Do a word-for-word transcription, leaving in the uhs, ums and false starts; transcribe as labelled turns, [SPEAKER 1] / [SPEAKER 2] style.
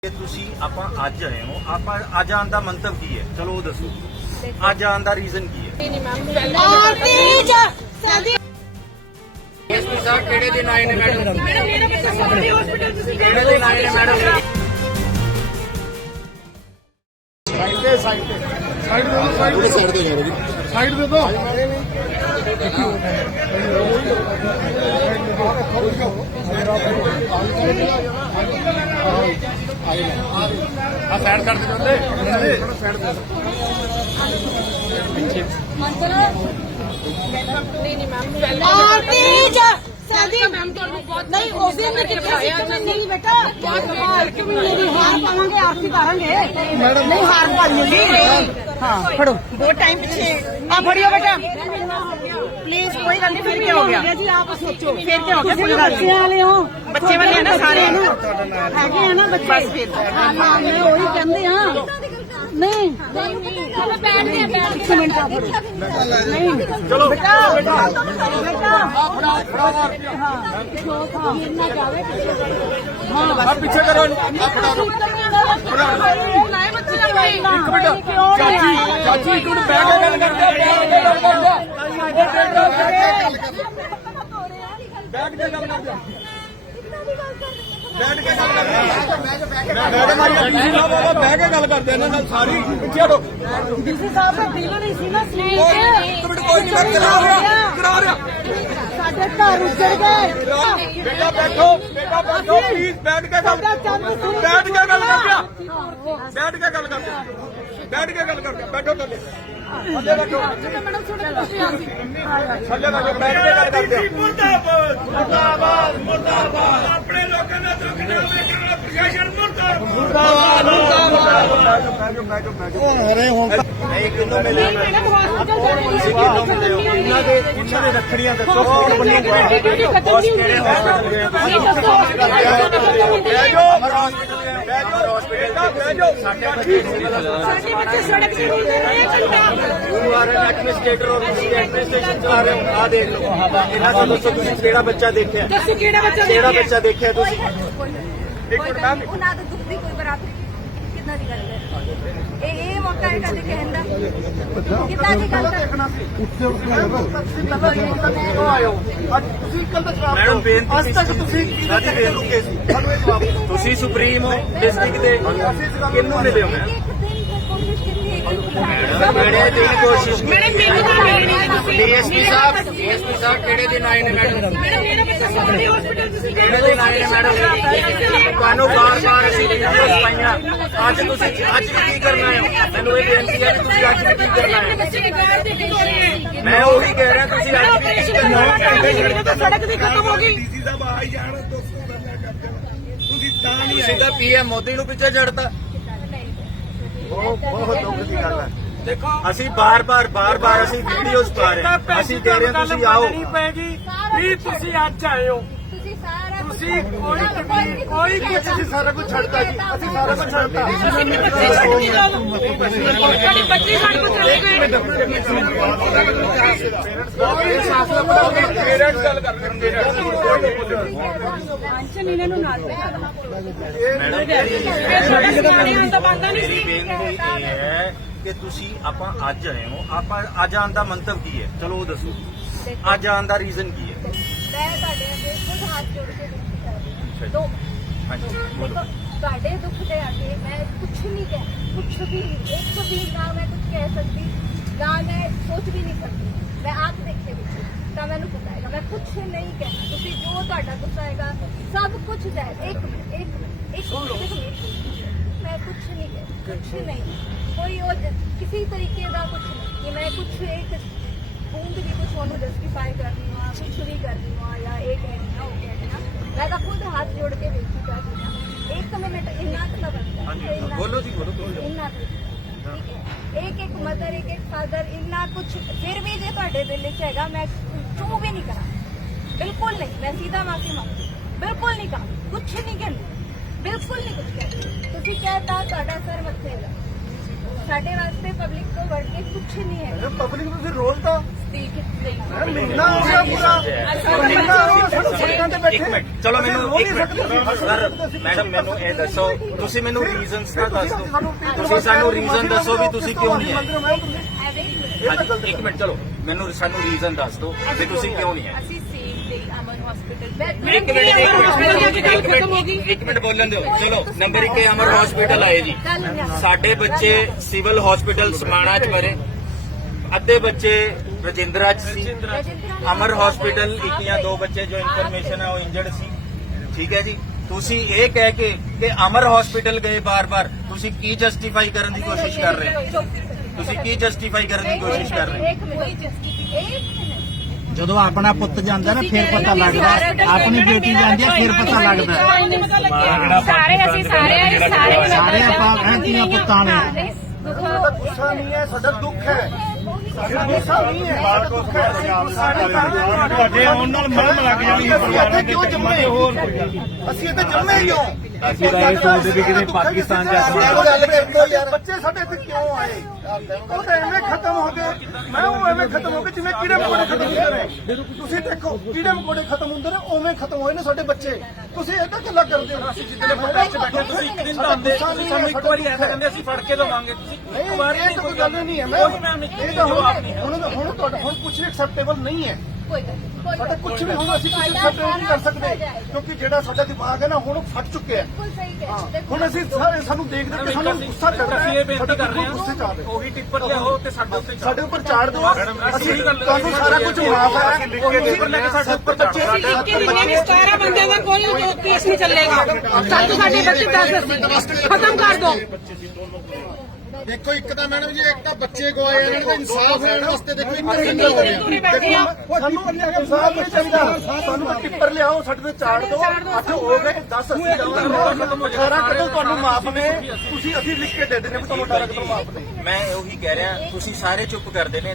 [SPEAKER 1] ਕਿ ਤੁਸੀਂ ਆਪਾਂ ਅੱਜ ਆਏ ਹੋ, ਆਪਾਂ ਅੱਜ ਆਉਣ ਦਾ ਮੰਤਵ ਕੀ ਹੈ? ਚਲੋ ਉਹ ਦੱਸੋ, ਅੱਜ ਆਉਣ ਦਾ ਰੀਜ਼ਨ ਕੀ ਹੈ?
[SPEAKER 2] ਐਸਪੀ ਸਾਹਿਬ ਕਿਹੜੇ ਦਿਨ ਆਏ ਨੇ ਮੈਡਮ? ਕਿਹੜੇ ਦਿਨ ਆਏ ਨੇ ਮੈਡਮ?
[SPEAKER 3] ਸਾਈਡ ਤੇ ਸਾਈਡ ਤੇ ਸਾਈਡ ਦੇ ਦੋ ਸਾਈਡ ਦੇ ਸਾਈਡ ਤੇ ਕਰੋ ਜੀ ਸਾਈਡ ਦੇ ਦੋ ਆ ਸਾਈਡ ਕਰ ਦੇ ਬੰਦੇ ਸਾਈਡ ਦੇ ਪਿੱਛੇ
[SPEAKER 4] नहीं नहीं मैम आरती जा शादी मैम तो बहुत नहीं उस दिन ने दिखाया नहीं बेटा बहुत हार के मेरी हार पावांगे आरती करेंगे मैडम नहीं हार पाएंगे जी हां फड़ो दो टाइम पीछे आ फड़ियो बेटा प्लीज कोई गल नहीं फिर क्या हो गया जी आप सोचो फिर क्या हो गया कोई गल बच्चे वाले हो बच्चे वाले हैं ना सारे हैगे हैं ना बच्चे बस फिर हां हां मैं वही कहंदे हां नहीं बैठ गया बैठ एक मिनट का नहीं
[SPEAKER 1] चलो
[SPEAKER 4] बेटा बेटा बेटा फड़ा फड़ा हां हां ना जावे हां
[SPEAKER 3] आप पीछे करो आप फड़ा दो
[SPEAKER 4] लाए बच्चे अपने
[SPEAKER 3] एक मिनट चाची चाची एक मिनट बैठ के गल करते बैठ के गल करते बैठ के गल करते मैडम आई डी साहब बैठ के गल करते ਇਹਨਾਂ ਨਾਲ ਸਾਰੀ ਪਿੱਛੇ ਹਟੋ
[SPEAKER 4] ਡੀਸੀ ਸਾਹਿਬ ਦਾ ਦਿਲ ਨਹੀਂ ਸੀ ਨਾ ਸੀ
[SPEAKER 3] ਇੱਕ ਮਿੰਟ ਕੋਈ ਨਹੀਂ ਮੈਂ ਕਰਾ ਰਿਹਾ ਕਰਾ ਰਿਹਾ
[SPEAKER 4] ਸਾਡੇ ਘਰ ਉੱਜੜ ਗਏ
[SPEAKER 3] ਬੇਟਾ ਬੈਠੋ ਬੇਟਾ ਬੈਠੋ ਪਲੀਜ਼ ਬੈਠ ਕੇ ਗੱਲ ਬੈਠ ਕੇ ਗੱਲ ਕਰਦੇ ਆ ਬੈਠ ਕੇ ਗੱਲ ਕਰਦੇ ਆ ਬੈਠ ਕੇ ਗੱਲ ਕਰਦੇ ਆ ਬੈਠੋ ਥੱਲੇ ਥੱਲੇ ਬੈਠੋ
[SPEAKER 4] ਮੈਡਮ ਛੋਟੇ ਤੁਸੀਂ ਆ ਸੀ
[SPEAKER 3] ਥੱਲੇ ਬੈਠੋ ਬੈਠ ਕੇ ਗੱਲ ਕਰਦੇ ਆ
[SPEAKER 5] ਮੁਰਦਾਬਾਦ ਮੁਰਦਾਬਾਦ ਮੁਰਦਾਬਾਦ ਆਪਣੇ ਲੋਕਾਂ ਦਾ ਦੁੱਖ ਨਾ ਵੇਖਣਾ ਪ੍ਰਸ਼ਾਸਨ ਮੁਰਦਾਬਾਦ
[SPEAKER 3] ਮੁਰਦਾਬਾਦ ਮੁਰਦਾਬਾਦ ਬੈਠੋ ਬੈਠੋ ਬੈਠੋ ਹਰੇ ਹੁਣ
[SPEAKER 1] ਨਹੀਂ ਕਿੰਨੂੰ ਮਿਲੇ ਤੁਸੀਂ
[SPEAKER 4] ਤੁਸੀਂ
[SPEAKER 1] ਕਿੰਨੂੰ ਮਿਲੇ ਹੋ? ਇਹਨਾਂ ਦੇ ਇਹਨਾਂ ਦੇ ਰੱਖੜੀਆਂ ਦੱਸੋ ਕੌਣ ਬੰਨੂ ਬੈਠੋ
[SPEAKER 3] ਬਹਿ ਜਾਓ ਬਹਿ ਜਾਓ
[SPEAKER 4] ਸਾਡੇ ਬੱਚੇ ਸੜਕ ਤੇ ਰੁਲਦੇ ਰਹੇ ਘੰਟਾ
[SPEAKER 1] ਯੂ ਆਰ ਐਨ ਐਡਮਿਨਿਸਟ੍ਰੇਟਰ ਔਰ ਤੁਸੀਂ ਐਡਮਿਨਿਸਟ੍ਰੇਸ਼ਨ ਚਲਾ ਰਹੇ ਹੋ। ਆ ਦੇਖ ਲਓ ਇਹਨਾਂ ਤੋਂ ਦੱਸੋ ਤੁਸੀਂ ਕਿਹੜਾ ਬੱਚਾ ਦੇਖਿਆ?
[SPEAKER 4] ਦੱਸੋ ਕਿਹੜਾ ਬੱਚਾ
[SPEAKER 1] ਕਿਹੜਾ ਬੱਚਾ ਦੇਖਿਆ ਤੁਸੀਂ?
[SPEAKER 3] ਇੱਕ ਮਿੰਟ ਮੈਮ
[SPEAKER 6] ਉਹਨਾਂ ਦੇ ਦੁੱਖ ਦੀ ਕੋਈ ਬਰਾਬਰੀ ਕਿੰਨਾ ਦੀ ਗੱਲ ਹੈ ਇਹ ਇਹ ਮੌਕਾ ਹੈ ਕਦੇ ਕਹਿਣ ਦਾ ਕਿੰਨਾ ਦੀ ਗੱਲ ਹੈ
[SPEAKER 3] ਤੁਸੀਂ ਕੱਲ ਤੱਕ
[SPEAKER 1] ਮੈਡਮ ਬੇਨਤੀ
[SPEAKER 3] ਅੱਜ ਤੱਕ ਤੁਸੀਂ
[SPEAKER 1] ਸਾਡੀ ਬੇਨਤੀ ਸੀ
[SPEAKER 3] ਸਾਨੂੰ ਇਹ ਜਵਾਬ ਦਿਓ
[SPEAKER 1] ਤੁਸੀਂ ਸੁਪਰੀਮ ਹੋ ਡਿਸਟ੍ਰਿਕਟ ਦੇ, ਕਿਹਨੂੰ ਮਿਲੇ ਹੋ?
[SPEAKER 6] ਇੱਕ ਦਿਨ ਕੋਸ਼ਿਸ਼ ਕੀਤੀ ਹੈ
[SPEAKER 1] ਮੈਡਮ ਦਿਨ ਕੋਸ਼ਿਸ਼
[SPEAKER 4] ਮੈਡਮ ਮੈਨੂੰ ਤਾਂ ਮਿਲੇ ਨਹੀਂ ਤੁਸੀਂ
[SPEAKER 2] ਡੀਐਸਪੀ ਸਾਹਿਬ ਡੀਐਸਪੀ ਸਾਹਿਬ ਕਿਹੜੇ ਦਿਨ ਆਏ ਨੇ ਮੈਡਮ?
[SPEAKER 4] ਮੈਡਮ ਮੇਰਾ ਬੱਚਾ ਸਾਡੀ ਹਸਪੀਟਲ ਤੁਸੀਂ
[SPEAKER 1] ਕਿਹੜੇ ਦਿਨ ਆਏ ਨੇ ਮੈਡਮ? ਤੁਹਾਨੂੰ ਬਾਰ-ਬਾਰ ਅਸੀਂ ਵੀਡੀਓਜ਼ ਪਾਈਆਂ, ਅੱਜ ਤੁਸੀਂ ਅੱਜ ਵੀ ਕੀ ਕਰਨਾ ਹੈ? ਮੈਨੂੰ ਇਹ ਬੇਨਤੀ ਹੈ ਕਿ ਤੁਸੀਂ ਅੱਜ ਵੀ ਕੀ ਕਰਨਾ ਹੈ?
[SPEAKER 4] ਬੱਚੇ ਦੀ ਗਾਇਰ ਦੇ ਕੇ ਹੋ ਰਹੇ ਹੈ
[SPEAKER 1] ਮੈਂ ਉਹੀ ਕਹਿ ਰਿਹਾ ਤੁਸੀਂ ਅੱਜ ਵੀ ਕੀ ਕਰਨਾ ਹੈ?
[SPEAKER 4] ਤਾਂ ਸੜਕ ਦੀ ਖਤਮ ਹੋ ਗਈ
[SPEAKER 5] ਡੀਸੀ ਸਾਹਿਬ ਆ ਹੀ ਜਾਣ ਦੋਸਤੋ ਗੱਲਾਂ ਕਰਦੇ ਤੁਸੀਂ ਤਾਂ ਨਹੀਂ
[SPEAKER 1] ਤੁਸੀਂ ਤਾਂ ਪੀਐਮ ਮੋਦੀ ਨੂੰ ਪਿੱਛੇ ਛੱਡਤਾ। ਬਹੁਤ ਬਹੁਤ ਦੁੱਖ ਦੀ ਗੱਲ ਹੈ।
[SPEAKER 5] ਦੇਖੋ
[SPEAKER 1] ਅਸੀਂ ਬਾਰ-ਬਾਰ ਬਾਰ-ਬਾਰ ਅਸੀਂ ਵੀਡੀਓਜ਼ ਪਾ ਰਹੇ ਹਾਂ, ਅਸੀਂ ਕਹਿ ਰਹੇ ਹਾਂ ਤੁਸੀਂ ਆਓ।
[SPEAKER 5] ਨਹੀਂ ਪੈਗੀ ਵੀ ਤੁਸੀਂ ਅੱਜ ਆਏ ਹੋ
[SPEAKER 6] ਤੁਸੀਂ ਸਾਰਾ
[SPEAKER 5] ਤੁਸੀਂ ਕੋਈ ਤਕਲੀਫ ਕੋਈ ਕੁਝ
[SPEAKER 3] ਅਸੀਂ ਸਾਰਾ ਕੁਝ ਛੱਡਤਾ ਜੀ ਅਸੀਂ ਸਾਰਾ ਕੁਝ ਛੱਡਤਾ
[SPEAKER 4] ਬੱਚੇ ਛੱਡ ਦੀ ਗੱਲ ਸਾਡੀ ਬੱਚੀ ਸਾਡੇ ਕੋਲ ਚਲੇ ਗਏ
[SPEAKER 3] ਪੇਰੈਂਟਸ ਗੱਲ ਕਰ ਰਹੇ ਨੇ
[SPEAKER 4] ਟੈਨਸ਼ਨ ਇਹਨਾਂ ਨੂੰ ਨਾਲ
[SPEAKER 1] ਮੈਡਮ
[SPEAKER 4] ਸਾਡਾ ਸਿਆਣੇ ਆਉਣ ਦਾ ਬੰਦਾ ਨਹੀਂ ਸੀ
[SPEAKER 1] ਬੇਨਤੀ ਇਹ ਹੈ ਕਿ ਤੁਸੀਂ ਆਪਾਂ ਅੱਜ ਆਏ ਹੋ, ਆਪਾਂ ਅੱਜ ਆਉਣ ਦਾ ਮੰਤਵ ਕੀ ਹੈ? ਚਲੋ ਉਹ ਦੱਸੋ, ਅੱਜ ਆਉਣ ਦਾ ਰੀਜ਼ਨ ਕੀ ਹੈ?
[SPEAKER 6] ਮੈਂ ਤੁਹਾਡੇ ਅੱਗੇ ਖੁਦ ਹੱਥ ਜੋੜ ਕੇ ਬੇਨਤੀ ਕਰਦੀ ਹਾਂ ਦੋ
[SPEAKER 1] ਹਾਂਜੀ
[SPEAKER 6] ਦੇਖੋ ਤੁਹਾਡੇ ਦੁੱਖ ਦੇ ਅੱਗੇ ਮੈਂ ਕੁਝ ਨਹੀਂ ਕਹਿ ਕੁਝ ਵੀ ਇੱਕ ਵੀ ਨਾ ਮੈਂ ਕੁਝ ਕਹਿ ਸਕਦੀ ਨਾ ਮੈਂ ਸੋਚ ਵੀ ਨਹੀਂ ਸਕਦੀ। ਮੈਂ ਆਪ ਦੇਖੇ ਵਿੱਚ ਤਾਂ ਮੈਨੂੰ ਪਤਾ ਹੈਗਾ ਮੈਂ ਕੁਝ ਨਹੀਂ ਕਹਿਣਾ। ਤੁਸੀਂ ਜੋ ਤੁਹਾਡਾ ਗੁੱਸਾ ਹੈਗਾ ਸਭ ਕੁਝ ਜਾਇਜ਼ ਇੱਕ ਮਿੰਟ ਇੱਕ ਮਿੰਟ ਇੱਕ ਮਿੰਟ ਮੈਂ ਕੁਝ ਨਹੀਂ ਕਹਿ ਕੁਝ ਨਹੀਂ ਕੋਈ ਉਹ ਕਿਸੇ ਤਰੀਕੇ ਦਾ ਕੁਝ ਨਹੀਂ ਕਿ ਮੈਂ ਕੁਝ ਇੱਕ ਬੂੰਦ ਵੀ ਕੁਝ ਉਹਨੂੰ ਜਸਟੀਫਾਈ ਕਰ ਰਹੀ ਹਾਂ ਕੁਝ ਵੀ ਕਰ ਰਹੀ ਹਾਂ ਜਾਂ ਇਹ ਕਹਿ ਰਹੀ ਹਾਂ ਉਹ ਕਹਿ ਰਹੀ ਹਾਂ ਮੈਂ ਤਾਂ ਖੁਦ ਹੱਥ ਜੋੜ ਕੇ ਬੇਨਤੀ ਕਰ ਰਹੀ ਹਾਂ ਇੱਕ ਮਿੰਟ ਇੰਨਾ ਕੁ ਤਾਂ ਬਣਦਾ
[SPEAKER 1] ਬੋਲੋ ਜੀ ਬੋਲੋ ਬੋਲੋ।
[SPEAKER 6] ਇੰਨਾ ਕੁ ਠੀਕ ਹੈ ਇੱਕ ਇੱਕ ਮਦਰ ਇੱਕ ਇੱਕ ਫਾਦਰ ਇੰਨਾ ਕੁਝ ਫਿਰ ਵੀ ਜੇ ਤੁਹਾਡੇ ਦਿਲ ਵਿੱਚ ਹੈਗਾ ਮੈਂ ਚੂ ਵੀ ਨਹੀਂ ਕਰਾਂ ਬਿਲਕੁਲ ਨਹੀਂ ਮੈਂ ਸਿੱਧਾ ਮਾਫੀ ਮੰਗਦੀ ਬਿਲਕੁਲ ਨਹੀਂ ਕਰਾਂ ਕੁਝ ਨਹੀਂ ਕਹਿੰਦੀ ਬਿਲਕੁਲ ਨਹੀਂ ਕੁਝ ਕਹਿੰਦੀ ਤੁਸੀਂ ਕਹਿਤਾ ਤੁਹਾਡਾ ਸਰ ਮੱਥੇ ਦਾ ਸਾਡੇ ਵਾਸਤੇ ਪਬਲਿਕ ਤੋਂ ਵੜ ਕੇ ਕੁਛ ਨਹੀਂ ਹੈ
[SPEAKER 3] ਪਬਲਿਕ ਨੂੰ ਤੁਸੀਂ ਰੋਜ਼ ਤਾਂ
[SPEAKER 6] ਦੇਖ ਨਹੀਂ
[SPEAKER 3] ਮਹੀਨਾ ਹੋ ਗਿਆ ਪੂਰਾ ਮਹੀਨਾ ਹੋ ਗਿਆ ਸਾਨੂੰ ਸੜਕਾਂ ਤੇ ਬੈਠੇ
[SPEAKER 1] ਇੱਕ ਮਿੰਟ ਚਲੋ ਮੈਨੂੰ ਇੱਕ ਮਿੰਟ ਸਰ ਮੈਡਮ ਮੈਨੂੰ ਇਹ ਦੱਸੋ ਤੁਸੀਂ ਮੈਨੂੰ ਰੀਜ਼ਨਸ ਤਾਂ ਦੱਸ ਦਿਓ ਤੁਸੀਂ ਸਾਨੂੰ ਰੀਜ਼ਨ ਦੱਸੋ ਵੀ ਤੁਸੀਂ ਕਿਉਂ ਨਹੀਂ ਆਏ ਹਾਂਜੀ, ਇੱਕ ਮਿੰਟ ਚਲੋ ਮੈਨੂੰ ਸਾਨੂੰ ਰੀਜ਼ਨ ਦੱਸ ਦਿਓ ਵੀ ਤੁਸੀਂ ਕਿਉਂ ਨਹੀਂ ਆਏ
[SPEAKER 6] ਅਸੀਂ ਸੇਮ ਡੇ ਅਮਨ ਹਸਪੀਟਲ
[SPEAKER 1] ਇੱਕ ਮਿੰਟ ਇੱਕ ਮਿੰਟ ਇੱਕ ਮਿੰਟ ਇੱਕ ਮਿੰਟ ਬੋਲਣ ਦਿਓ ਚਲੋ ਨੰਬਰ ਇੱਕ ਅਮਰ ਹਸਪੀਟਲ ਆਏ ਜੀ ਸਾਡੇ ਬੱਚੇ ਸਿਵਲ ਹਸਪੀਟਲ ਸਮਾਣਾ ਚ ਮਰੇ ਅੱਧੇ ਬੱਚੇ ਰਜਿੰਦਰਾ ਚ ਸੀ ਅਮਰ ਹਸਪੀਟਲ ਇੱਕ ਜਾਂ ਦੋ ਬੱਚੇ ਜੋ ਇਨਫੋਰਮੇਸ਼ਨ ਹੈ ਉਹ ਇੰਜਰਡ ਸੀ ਠੀਕ ਹੈ ਜੀ ਤੁਸੀਂ ਇਹ ਕਹਿ ਕੇ ਕਿ ਅਮਰ ਹਸਪੀਟਲ ਗਏ ਬਾਰ-ਬਾਰ ਤੁਸੀਂ ਕੀ ਜਸਟੀਫਾਈ ਕਰਨ ਦੀ ਕੋਸ਼ਿਸ਼ ਕਰ ਰਹੇ ਹੋ ਤੁਸੀਂ ਕੀ ਜਸਟੀਫਾਈ ਕਰਨ ਦੀ ਕੋਸ਼ਿਸ਼ ਕਰ ਰਹੇ ਹੋ
[SPEAKER 6] ਇੱਕ ਮਿੰਟ ਇੱਕ ਮਿੰਟ
[SPEAKER 7] ਜਦੋਂ ਆਪਣਾ ਪੁੱਤ ਜਾਂਦਾ ਨਾ ਫਿਰ ਪਤਾ ਲੱਗਦਾ ਆਪਣੀ ਬੇਟੀ ਜਾਂਦੀ ਹੈ ਫਿਰ ਪਤਾ ਲੱਗਦਾ
[SPEAKER 6] ਸਾਰੇ ਅਸੀਂ ਸਾਰੇ ਸਾਰੇ
[SPEAKER 7] ਸਾਰੇ ਆਪਾਂ ਐਂ ਧੀਆਂ ਪੁੱਤਾਂ ਨੇ
[SPEAKER 3] ਸਾਡਾ ਗੁੱਸਾ ਨਹੀਂ ਹੈ ਸਾਡਾ ਦੁੱਖ ਹੈ ਸਾਡਾ ਗੁੱਸਾ ਨਹੀਂ ਹੈ ਸਾਡਾ ਦੁੱਖ ਹੈ ਸਾਡੇ ਤੁਹਾਡੇ ਆਉਣ ਨਾਲ ਮਰਮ ਲੱਗ ਜਾਣੀ ਪਰਿਵਾਰਾਂ ਦੇ ਜੰਮੇ ਹੋਰ ਅਸੀਂ ਇੱਥੇ ਜੰਮੇ ਕਿਉਂ ਅਸੀਂ ਤਾਂ ਇਹ ਸੋਚਦੇ ਵੀ ਕਿਤੇ ਪਾਕਿਸਤਾਨ ਜਾ ਕੇ ਗੱਲ ਕਰੋ ਯਾਰ ਬੱਚੇ ਸਾਡੇ ਇੱਥੇ ਕਿਉਂ ਆਏ ਉਹ ਤਾਂ ਐਵੇਂ ਖਤਮ ਹੋ ਗਏ ਮੈਂ ਉਹ ਐਵੇਂ ਖਤਮ ਹੋ ਗਏ ਜਿਵੇਂ ਕੀੜੇ ਮਕੌੜੇ ਖਤਮ ਹੁੰਦੇ ਨੇ ਤੁਸੀਂ ਦੇਖੋ ਕੀੜੇ ਮਕੌੜੇ ਖਤਮ ਹੁੰਦੇ ਨੇ ਉਵੇਂ ਖਤਮ ਹੋਏ ਨੇ ਸਾਡੇ ਬੱਚੇ ਤੁਸੀਂ ਏਦਾਂ ਗੱਲਾਂ ਕਰਦੇ ਹੋ ਅਸੀਂ ਜਿੱਦਲੇ ਵਿੱਚ ਬੈਠੇ ਤੁਸੀਂ ਇੱਕ ਦਿਨ ਤਾਂ ਆਉਂਦੇ ਤੁਸੀਂ ਸਾਨੂੰ ਇੱਕ ਵਾਰੀ ਐਸਾ ਕਹਿੰਦੇ ਅਸੀਂ ਫੜ ਕੇ ਲਵਾਂਗੇ ਤੁਸੀਂ ਇੱਕ ਵਾਰ ਇਹ ਤਾਂ ਕੋਈ ਗੱਲ ਨਹੀਂ ਹੈ ਮੈਂ ਇਹ ਤਾਂ ਹੁਣ ਹੁਣ ਹੁਣ ਤੁਹਾਡਾ ਹੁਣ ਕੁਝ ਵੀ ਐਕਸੈਪਟੇਬਲ ਨਹੀਂ ਹੈ
[SPEAKER 6] ਕੋਈ ਗੱਲ ਨਹੀਂ, ਕੋਈ
[SPEAKER 3] ਸਾਡਾ ਕੁਝ ਵੀ ਹੁਣ ਅਸੀਂ ਕੁਝ ਐਕਸੈਪਟੇਬਲ ਨਹੀਂ ਕਰ ਸਕਦੇ ਕਿਉਂਕਿ ਜਿਹੜਾ ਸਾਡਾ ਦਿਮਾਗ ਹੈ ਨਾ ਹੁਣ ਉਹ ਫਟ ਚੁੱਕਿਆ ਹੈ
[SPEAKER 6] ਬਿਲਕੁਲ ਸਹੀ ਹੈ
[SPEAKER 3] ਹੁਣ ਅਸੀਂ ਸਾਰੇ ਸਾਨੂੰ ਦੇਖ ਦੇਖ ਕੇ ਸਾਨੂੰ ਗੁੱਸਾ ਚੜਦਾ ਹੈ ਇਹ ਬੇਨਤੀ ਕਰ ਰਹੇ ਹਾਂ ਗੁੱਸੇ ਚ ਆ ਰਹੇ ਉਹੀ ਟਿੱਪਰ ਲਿਆਓ ਤੇ ਸਾਡੇ ਉੱਤੇ ਸਾਡੇ ਉੱਪਰ ਚਾੜ ਦਿਓ ਅਸੀਂ ਤੁਹਾਨੂੰ ਸਾਰਾ ਕੁਝ ਮਾਫ ਹੈ ਲਿਖ ਕੇ ਦੇ ਦਿੰਦੇ ਹਾਂ ਸਾਡੇ ਉੱਪਰ ਬੱਚੇ
[SPEAKER 4] ਸਤਾਰਾਂ ਬੰਦਿਆਂ ਦਾ ਕੋਈ ਕੇਸ ਨਹੀਂ ਚੱਲੇਗਾ ਸਾਨੂੰ ਸਾਡੇ ਬੱਚੇ ਦੱਸ ਖਤਮ ਕਰ ਦੋ
[SPEAKER 3] ਦੇਖੋ ਇੱਕ ਤਾਂ ਮੈਡਮ ਜੀ ਇੱਕ ਤਾਂ ਬੱਚੇ ਗਵਾਏ ਇਹਨਾਂ ਨੂੰ ਇਨਸਾਫ ਲੈਣ ਵਾਸਤੇ ਦੇਖੋ ਇੱਕ ਸਾਨੂੰ ਇਨਸਾਫ ਨਹੀਂ ਚਾਹੀਦਾ ਸਾਨੂੰ ਤਾਂ ਟਿੱਪਰ ਲਿਆਓ ਸਾਡੇ ਤੇ ਚਾੜ ਦਿਓ ਅੱਠ ਹੋ ਗਏ ਦਸ ਅਸੀਂ ਜਾਵਾਂਗੇ ਅਠਾਰਾਂ ਕਦੋਂ ਤੁਹਾਨੂੰ ਮਾਫ ਨੇ ਤੁਸੀਂ ਅਸੀਂ ਲਿਖ ਕੇ ਦੇ ਦਿੰਦੇ ਵੀ ਤੁਹਾਨੂੰ ਅਠਾਰਾਂ ਕਦੋਂ ਮਾਫ ਨੇ
[SPEAKER 1] ਮੈਂ ਉਹੀ ਕਹਿ ਰਿਹਾ ਤੁਸੀਂ ਸਾਰੇ ਚੁੱਪ ਕਰਦੇ ਨੇ